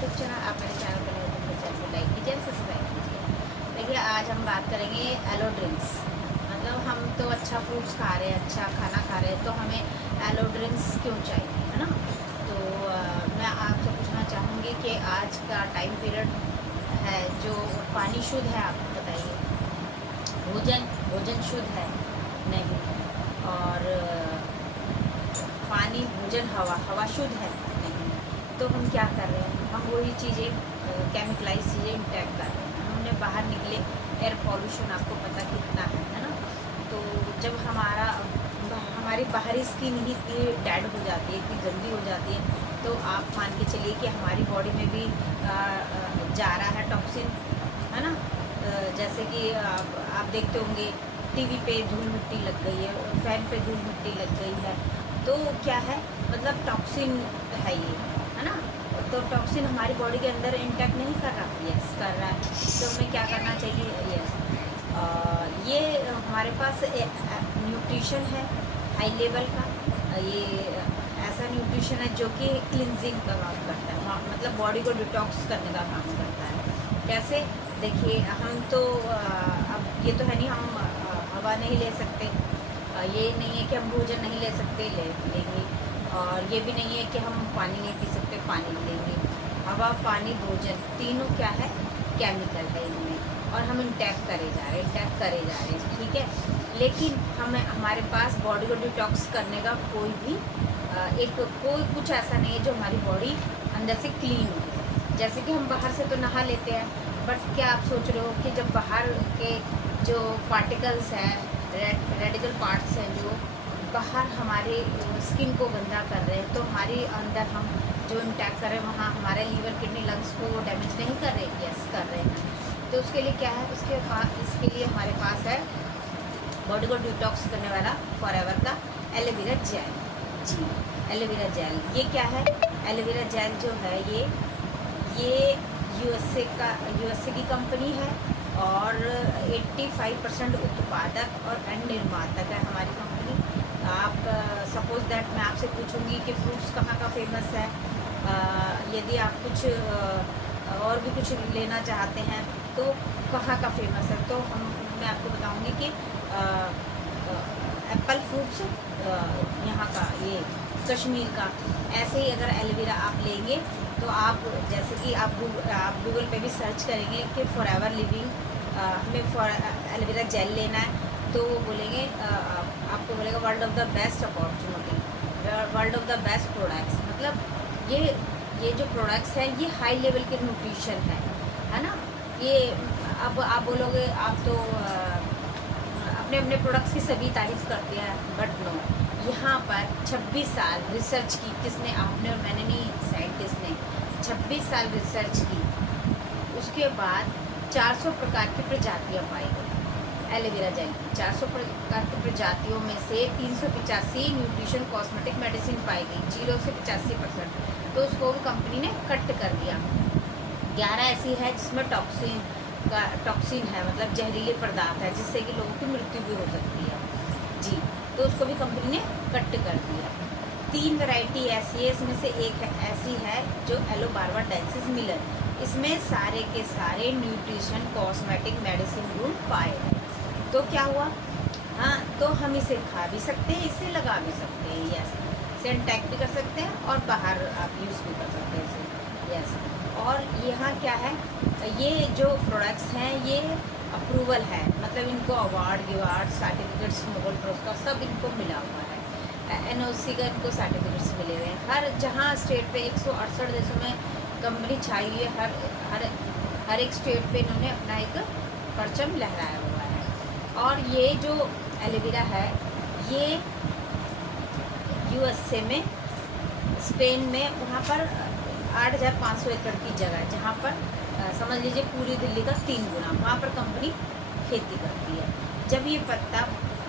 YouTube channel. आप मेरे channel पर नए तो मेरे चैनल को लाइक कीजिए, सब्सक्राइब कीजिए। देखिए आज हम बात करेंगे एलो ड्रिंक्स। मतलब हम तो अच्छा फ्रूट्स खा रहे हैं, अच्छा खाना खा रहे हैं, तो हमें एलो ड्रिंक्स क्यों चाहिए, है ना। तो मैं आपसे पूछना चाहूँगी कि आज का टाइम पीरियड है जो पानी शुद्ध है, आप बताइए। भोजन शुद्ध है नहीं, और पानी, भोजन, हवा शुद्ध है नहीं। तो हम क्या कर रहे हैं, हम वही चीज़ें केमिकलाइज चीज़ें इंटेक कर रहे हैं। हमने बाहर निकले, एयर पॉल्यूशन आपको पता कितना है ना। तो जब हमारी बाहरी स्किन ही इतनी डेड हो जाती है, इतनी गंदी हो जाती है, तो आप मान के चलिए कि हमारी बॉडी में भी जा रहा है टॉक्सिन, है ना। जैसे कि आप देखते होंगे टीवी पे धूल मिट्टी लग गई है, फैन पे धूल मिट्टी लग गई है, तो क्या है, मतलब टॉक्सिन है ये, है ना। तो टॉक्सिन हमारी बॉडी के अंदर इंटैक्ट नहीं कर रहा, यस कर रहा है। तो हमें क्या करना चाहिए, यस ये हमारे पास न्यूट्रिशन है हाई लेवल का। ये ऐसा न्यूट्रिशन है जो कि क्लिनजिंग का काम करता है, मतलब बॉडी को डिटॉक्स करने का काम करता है। कैसे, देखिए हम तो अब ये तो है नहीं हम हवा नहीं ले सकते, ये नहीं है कि हम भोजन नहीं ले सकते, लेंगे। और ये भी नहीं है कि हम पानी नहीं पी सकते, पानी लेंगे। हवा, पानी, भोजन तीनों क्या है, केमिकल है इनमें, और हम इंटैक्ट करे जा रहे हैं, ठीक है। लेकिन हमारे पास बॉडी को डिटॉक्स करने का कोई कुछ ऐसा नहीं है जो हमारी बॉडी अंदर से क्लीन हो। जैसे कि हम बाहर से तो नहा लेते हैं, बट क्या आप सोच रहे हो कि जब बाहर के जो पार्टिकल्स हैं, रेडिकल पार्ट्स हैं जो बाहर हमारे स्किन को गंदा कर रहे हैं, तो हमारे अंदर हम जो इंटैक्ट कर रहे हैं वहाँ हमारे लीवर, किडनी, लंग्स को डैमेज नहीं कर रहे, यस कर रहे हैं। तो उसके लिए क्या है, इसके लिए हमारे पास है बॉडी को डिटॉक्स करने वाला फॉरएवर का एलोवेरा जेल। जी, एलोवेरा जेल ये क्या है, एलोवेरा जेल जो है ये यूएसए की कंपनी है, और 85% उत्पादक और निर्मातक है हमारी कंपनी। आप सपोज दैट मैं आपसे पूछूंगी कि फ्रूट्स कहाँ का फेमस है, यदि आप कुछ और भी कुछ लेना चाहते हैं तो कहाँ का फेमस है, तो मैं आपको बताऊंगी कि एप्पल फ्रूट्स यहाँ का, ये कश्मीर का। ऐसे ही अगर एलोवेरा आप लेंगे तो आप जैसे कि आप गूगल पे भी सर्च करेंगे कि फॉरएवर लिविंग हमें एलोवेरा जेल लेना है, तो वो बोलेंगे आपको बोलेगा world of the best opportunity, world of the best products. मतलब ये जो प्रोडक्ट्स हैं ये हाई लेवल के न्यूट्रिशन है ना। ये अब आप बोलोगे आप तो अपने प्रोडक्ट्स की सभी तारीफ करते हैं, बट नो, यहाँ पर 26 साल रिसर्च की किसने, आपने और मैंने नहीं, साइंटिस्ट ने 26 साल रिसर्च की, उसके बाद 400 प्रकार की प्रजातियाँ पाई गई एलोवेरा जेल की। 400 प्रकार की प्रजातियों में से 385 न्यूट्रिशन कॉस्मेटिक मेडिसिन पाई गई, 0 से 85%। तो उसको कंपनी ने कट कर दिया। 11 ऐसी है जिसमें टॉक्सिन है, मतलब जहरीले पदार्थ है जिससे कि लोगों की मृत्यु भी हो सकती है। जी, तो उसको भी कंपनी ने कट कर दिया। 3 वैरायटी ऐसी है, इसमें से एक ऐसी है जो एलोबार्बाडेंसिस मिलर, इसमें सारे के सारे न्यूट्रिशन कॉस्मेटिक मेडिसिन गुण पाए गए। तो क्या हुआ, हाँ, तो हम इसे खा भी सकते हैं, इसे लगा भी सकते हैं, यस, इसे इंटैक्ट भी कर सकते हैं और बाहर आप यूज़ भी कर सकते हैं इसे, यस। और यहाँ क्या है, ये जो प्रोडक्ट्स हैं ये अप्रूवल है, मतलब इनको अवार्ड सर्टिफिकेट्स, नोबेल पुरस्कार सब इनको मिला हुआ है, एनओसी का इनको सर्टिफिकेट्स मिले हुए हैं। हर जहाँ स्टेट पे 168 देशों में कंपनी छाई हुई है, हर एक स्टेट पे इन्होंने अपना एक परचम लहराया हुआ है। और ये जो एलोवेरा है ये यूएसए में, स्पेन में, वहाँ पर 8,500 एकड़ की जगह है, जहाँ पर समझ लीजिए पूरी दिल्ली का 3 गुना, वहाँ पर कंपनी खेती करती है। जब ये पत्ता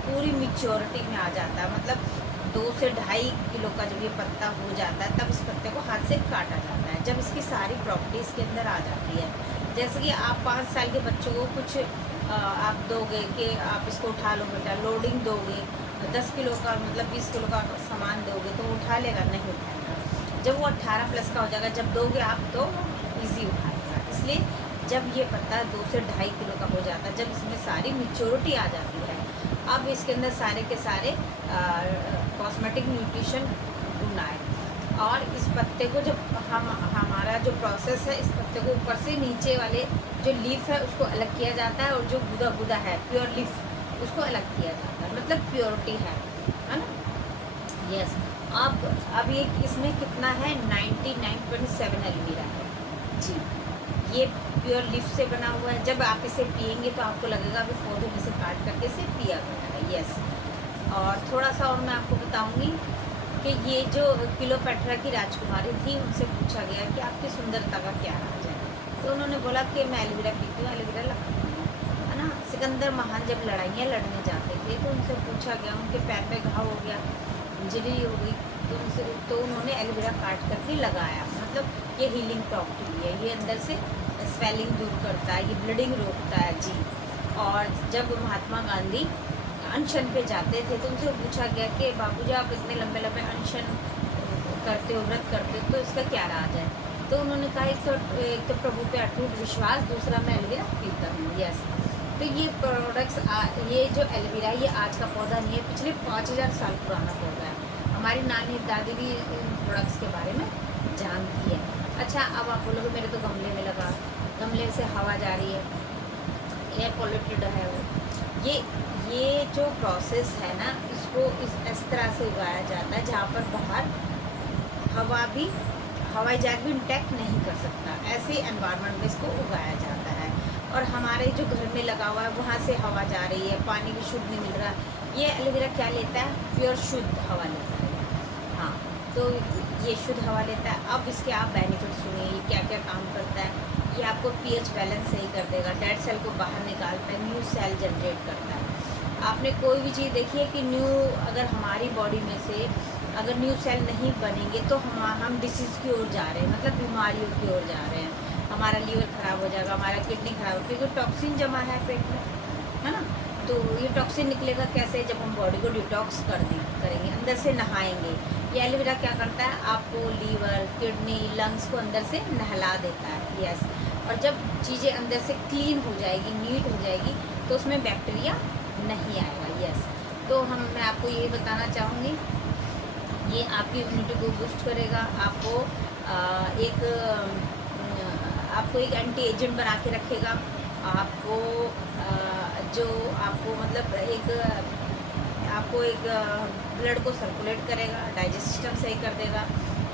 पूरी मैच्योरिटी में आ जाता है, मतलब 2 से 2.5 किलो का जब ये पत्ता हो जाता है, तब इस पत्ते को हाथ से काटा जाता है। जब इसकी सारी प्रॉपर्टीज़ के अंदर आ जाती है, जैसे कि आप 5 साल के बच्चों को कुछ आप दोगे कि आप इसको उठा लो बेटा, लोडिंग दोगे, 10 किलो का मतलब 20 किलो का सामान दोगे तो उठा लेगा, नहीं उठाएगा। जब वो 18 प्लस का हो जाएगा, जब दोगे आप तो ईजी उठाएगा। इसलिए जब ये पत्ता 2 से 2.5 किलो का हो जाता है, जब इसमें सारी मैच्योरिटी आ जाती है, अब इसके अंदर सारे के सारे कॉस्मेटिक न्यूट्रिशन गुण आए। और इस पत्ते को जब हमारा जो प्रोसेस है, इस पत्ते को ऊपर से नीचे वाले जो लीफ है उसको अलग किया जाता है, और जो गुदा गुदा है प्योर लीफ उसको अलग किया जाता है, मतलब प्योरिटी है ना। यस। अब ये इसमें कितना है, 99.7 एलोवेरा है जी। ये प्योर लीफ से बना हुआ है। जब आप इसे पियेंगे तो आपको लगेगा कि पौधे में से काट करके इसे पिया गया है। यस। और थोड़ा सा और मैं आपको बताऊंगी कि ये जो क्लियोपेट्रा की राजकुमारी थी, उनसे पूछा गया कि आपकी सुंदरता का क्या राज है, तो उन्होंने बोला कि मैं एलोवेरा पीती हूँ, एलोवेरा लगाती हूँ, है ना। सिकंदर महान जब लड़ाइयाँ लड़ने जाते थे तो उनसे पूछा गया, उनके पैर पे घाव हो गया, इंजरी हो गई, तो उन्होंने एलोवेरा काट करके लगाया। मतलब ये हीलिंग प्रॉपर्टी है, ये अंदर से स्वेलिंग दूर करता है, ये ब्लीडिंग रोकता है जी। और जब महात्मा गांधी अनशन पे जाते थे तो उनसे पूछा गया कि बाबूजी आप इतने लंबे लंबे अनशन करते हो, व्रत करते हो, तो इसका क्या राज है। तो उन्होंने कहा एक तो प्रभु पे अटूट विश्वास, दूसरा मैं एलोवेरा पीता हूँ। यस। तो ये प्रोडक्ट्स ये जो एलोवेरा ये आज का पौधा नहीं है, पिछले 5000 साल पुराना पौधा है। हमारी नानी दादी भी इन प्रोडक्ट्स के बारे में जानती है। अच्छा, अब आप बोलोगे मेरे तो गमले में लगा, गमले से हवा जा रही है, एयर पॉल्यूटेड है वो। ये जो प्रोसेस है ना, इसको इस तरह से उगाया जाता है जहाँ पर बाहर हवाई जहाज भी इंटैक्ट नहीं कर सकता, ऐसे एनवायरनमेंट में इसको उगाया जाता है। और हमारे जो घर में लगा हुआ है वहाँ से हवा जा रही है, पानी भी शुद्ध नहीं मिल रहा। ये एलोवेरा क्या लेता है, प्योर शुद्ध हवा लेता है। हाँ, तो ये शुद्ध हवा लेता है। अब इसके आप बेनिफिट सुनिए, ये क्या क्या काम करता है। ये आपको पीएच बैलेंस सही कर देगा, डेड सेल को बाहर निकालता है, न्यू सेल जनरेट करता है। आपने कोई भी चीज़ देखी है कि अगर हमारी बॉडी में से अगर न्यू सेल नहीं बनेंगे तो हम डिसीज़ की ओर जा रहे हैं, मतलब बीमारियों की ओर जा रहे हैं। हमारा लीवर ख़राब हो जाएगा, हमारा किडनी ख़राब हो, क्योंकि टॉक्सिन जमा है पेट में, है ना। तो ये टॉक्सिन निकलेगा कैसे, जब हम बॉडी को डिटॉक्स करेंगे, अंदर से नहाएंगे। ये एलोवेरा क्या करता है, आपको लीवर, किडनी, लंग्स को अंदर से नहला देता है। यस। और जब चीज़ें अंदर से क्लीन हो जाएगी, नीट हो जाएगी, तो उसमें बैक्टीरिया नहीं आएगा। यस। तो मैं आपको ये बताना चाहूँगी, ये आपकी इम्यूनिटी को बूस्ट करेगा, आपको एक एंटी एजेंट बना के रखेगा, आपको मतलब एक ब्लड को सर्कुलेट करेगा, डाइजेस्ट सिस्टम सही कर देगा,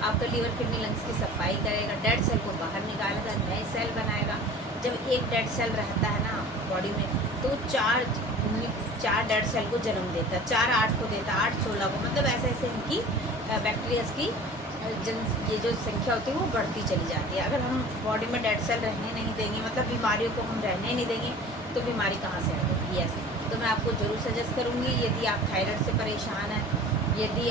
आपका लीवर, किडनी, लंग्स की सफाई करेगा, डेड सेल को बाहर निकालेगा, नए सेल बनाएगा। जब एक डेड सेल रहता है ना बॉडी में, तो 4 डेड सेल को जन्म देता है, 4 8 को देता है, 8 16 को, मतलब ऐसे ऐसे इनकी बैक्टीरियाज की ये जो संख्या होती है वो बढ़ती चली जाती है। अगर हम बॉडी में डेड सेल रहने नहीं देंगे, मतलब बीमारियों को हम रहने नहीं देंगे, तो बीमारी कहाँ से आएगी। यस। तो मैं आपको ज़रूर सजेस्ट करूँगी, यदि आप थायराइड से परेशान हैं, यदि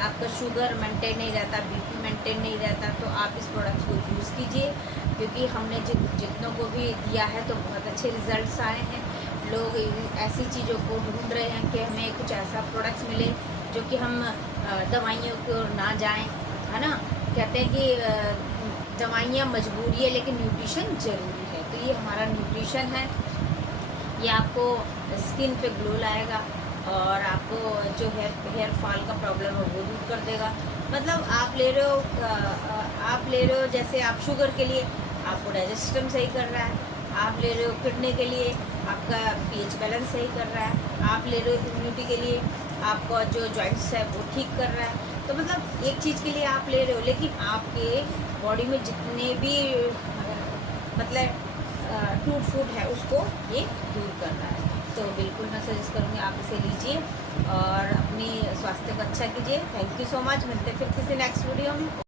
आपका शुगर मेंटेन नहीं रहता, बीपी मेंटेन नहीं रहता, तो आप इस प्रोडक्ट को यूज़ कीजिए, क्योंकि हमने जितनों को भी दिया है तो बहुत अच्छे रिजल्ट्स आए हैं। लोग ऐसी चीज़ों को ढूंढ रहे हैं कि हमें कुछ ऐसा प्रोडक्ट्स मिले जो कि हम दवाइयों की ओर ना जाएं, है ना। कहते हैं कि दवाइयाँ मजबूरी है लेकिन न्यूट्रिशन ज़रूरी है। तो ये हमारा न्यूट्रिशन है, ये आपको स्किन पे ग्लो लाएगा और आपको जो हेयर फॉल का प्रॉब्लम है वो दूर कर देगा। मतलब आप ले रहे हो जैसे आप शुगर के लिए आपको डाइजेस्ट सिस्टम सही कर रहा है, आप ले रहे हो किडनी के लिए आपका पीएच बैलेंस सही कर रहा है, आप ले रहे हो इम्यूनिटी के लिए आपका जो जॉइंट्स है वो ठीक कर रहा है। तो मतलब एक चीज़ के लिए आप ले रहे हो, लेकिन आपके बॉडी में जितने भी मतलब टूट फूट है उसको ये दूर कर रहा है। तो बिल्कुल मैं सजेस्ट करूँगी आप इसे लीजिए और अपनी स्वास्थ्य को अच्छा कीजिए। Thank you so much. मिलते हैं फिर किसी नेक्स्ट वीडियो में।